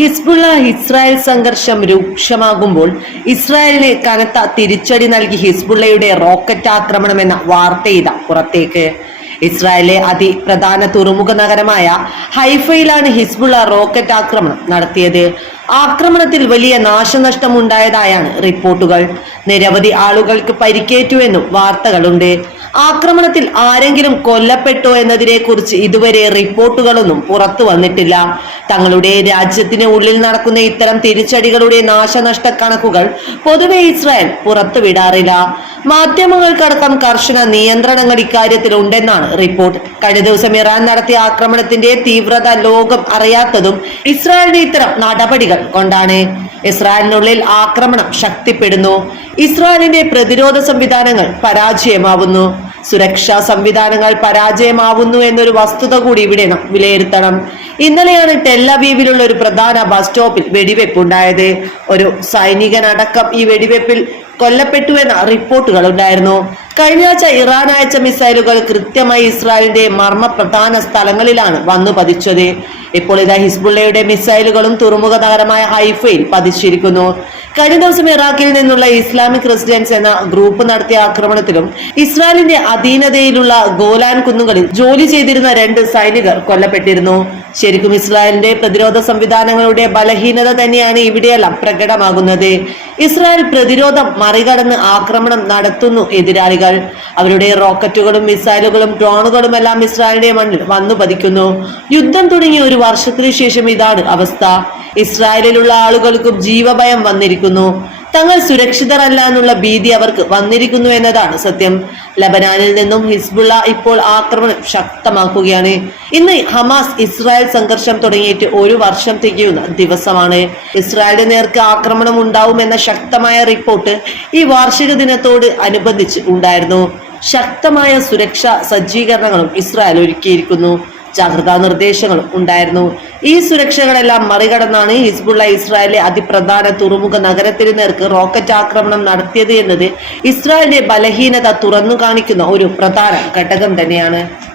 Hezbollah Israel സംഘർഷം രൂക്ഷമാകുമ്പോൾ ഇസ്രായേലിന് കനത്ത തിരിച്ചടി നൽകി ഹിസ്ബുള്ളയുടെ റോക്കറ്റ് ആക്രമണം എന്ന വാർത്ത ഇതാ പുറത്തേക്ക്. ഇസ്രായേലിലെ അതിപ്രധാന തുറമുഖ നഗരമായ ഹൈഫയിലാണ് ഹിസ്ബുള്ള റോക്കറ്റ് ആക്രമണം നടത്തിയത്. ആക്രമണത്തിൽ വലിയ നാശനഷ്ടം ഉണ്ടായതായാണ് റിപ്പോർട്ടുകൾ. നിരവധി ആളുകൾക്ക് പരിക്കേറ്റുവെന്നും വാർത്തകളുണ്ട്. ആക്രമണത്തിൽ ആരെങ്കിലും കൊല്ലപ്പെട്ടോ എന്നതിനെ കുറിച്ച് ഇതുവരെ റിപ്പോർട്ടുകളൊന്നും പുറത്തു വന്നിട്ടില്ല. തങ്ങളുടെ രാജ്യത്തിന് ഉള്ളിൽ നടക്കുന്ന ഇത്തരം തിരിച്ചടികളുടെ നാശനഷ്ട കണക്കുകൾ പൊതുവെ ഇസ്രായേൽ പുറത്തുവിടാറില്ല. മാധ്യമങ്ങൾക്കടക്കം കർശന നിയന്ത്രണങ്ങൾ ഇക്കാര്യത്തിൽ ഉണ്ടെന്നാണ് റിപ്പോർട്ട്. കഴിഞ്ഞ ദിവസം ഇറാൻ നടത്തിയ ആക്രമണത്തിന്റെ തീവ്രത ലോകം അറിയാത്തതും ഇസ്രായേലിന്റെ ഇത്തരം നടപടികൾ കൊണ്ടാണ്. ഇസ്രായേലിനുള്ളിൽ ആക്രമണം ശക്തിപ്പെടുന്നു. ഇസ്രായേലിന്റെ പ്രതിരോധ സംവിധാനങ്ങൾ പരാജയമാവുന്നു. സുരക്ഷാ സംവിധാനങ്ങൾ പരാജയമാവുന്നു എന്നൊരു വസ്തുത കൂടി ഇവിടെ വിലയിരുത്തണം. ഇന്നലെയാണ് ടെല്ലവീവിലുള്ള ഒരു പ്രധാന ബസ് സ്റ്റോപ്പിൽ വെടിവെപ്പുണ്ടായത്. ഒരു സൈനികനടക്കം ഈ വെടിവെപ്പിൽ കൊല്ലപ്പെട്ടു എന്ന റിപ്പോർട്ടുകൾ ഉണ്ടായിരുന്നു. കഴിഞ്ഞ ആഴ്ച ഇറാൻ അയച്ച മിസൈലുകൾ കൃത്യമായി ഇസ്രായേലിന്റെ മർമ്മ പ്രധാന സ്ഥലങ്ങളിലാണ് വന്നു പതിച്ചത്. ഇപ്പോൾ ഇതാ ഹിസ്ബുള്ളയുടെ മിസൈലുകളും തുറമുഖ നഗരമായ ഹൈഫയിൽ പതിച്ചിരിക്കുന്നു. കഴിഞ്ഞ ദിവസം ഇറാഖിൽ നിന്നുള്ള ഇസ്ലാമിക് റെസിഡൻസ് എന്ന ഗ്രൂപ്പ് നടത്തിയ ആക്രമണത്തിലും ഇസ്രായേലിന്റെ അധീനതയിലുള്ള ഗോലാൻ കുന്നുകളിൽ ജോലി ചെയ്തിരുന്ന രണ്ട് സൈനികർ കൊല്ലപ്പെട്ടിരുന്നു. ശരിക്കും ഇസ്രായേലിന്റെ പ്രതിരോധ സംവിധാനങ്ങളുടെ ബലഹീനത തന്നെയാണ് ഇവിടെയെല്ലാം പ്രകടമാകുന്നത്. ഇസ്രായേൽ പ്രതിരോധം മറികടന്ന് ആക്രമണം നടത്തുന്നു എതിരാളികൾ. അവരുടെ റോക്കറ്റുകളും മിസൈലുകളും ഡ്രോണുകളും എല്ലാം ഇസ്രായേലിന്റെ മണ്ണിൽ വന്നു പതിക്കുന്നു യുദ്ധം തുടങ്ങിയ ഒരു വർഷത്തിനു ശേഷം ഇതാണ് അവസ്ഥ. ഇസ്രായേലിലുള്ള ആളുകൾക്കും ജീവഭയം വന്നിരിക്കുന്നു. തങ്ങൾ സുരക്ഷിതരല്ല എന്നുള്ള ഭീതി അവർക്ക് വന്നിരിക്കുന്നു എന്നതാണ് സത്യം. ലബനാനിൽ നിന്നും ഹിസ്ബുള്ള ഇപ്പോൾ ആക്രമണം ശക്തമാക്കുകയാണ്. ഇന്ന് ഹമാസ് ഇസ്രായേൽ സംഘർഷം തുടങ്ങിയിട്ട് ഒരു വർഷം തികയുന്ന ദിവസമാണ്. ഇസ്രായേലിന് നേർക്ക് ആക്രമണം ഉണ്ടാവുമെന്ന ശക്തമായ റിപ്പോർട്ട് ഈ വാർഷിക ദിനത്തോട് അനുബന്ധിച്ച് ഉണ്ടായിരുന്നു. ശക്തമായ സുരക്ഷാ സജ്ജീകരണങ്ങളും ഇസ്രായേൽ ഒരുക്കിയിരിക്കുന്നു. ജാഗ്രതാ നിർദ്ദേശങ്ങളും ഉണ്ടായിരുന്നു. ഈ സുരക്ഷകളെല്ലാം മറികടന്നാണ് ഹിസ്ബുള്ള ഇസ്രായേലിലെ അതിപ്രധാന തുറമുഖ നഗരത്തിന് നേർക്ക് റോക്കറ്റ് ആക്രമണം നടത്തിയത് എന്നത് ഇസ്രായേലിന്റെ ബലഹീനത തുറന്നു കാണിക്കുന്ന ഒരു പ്രധാന ഘടകം തന്നെയാണ്.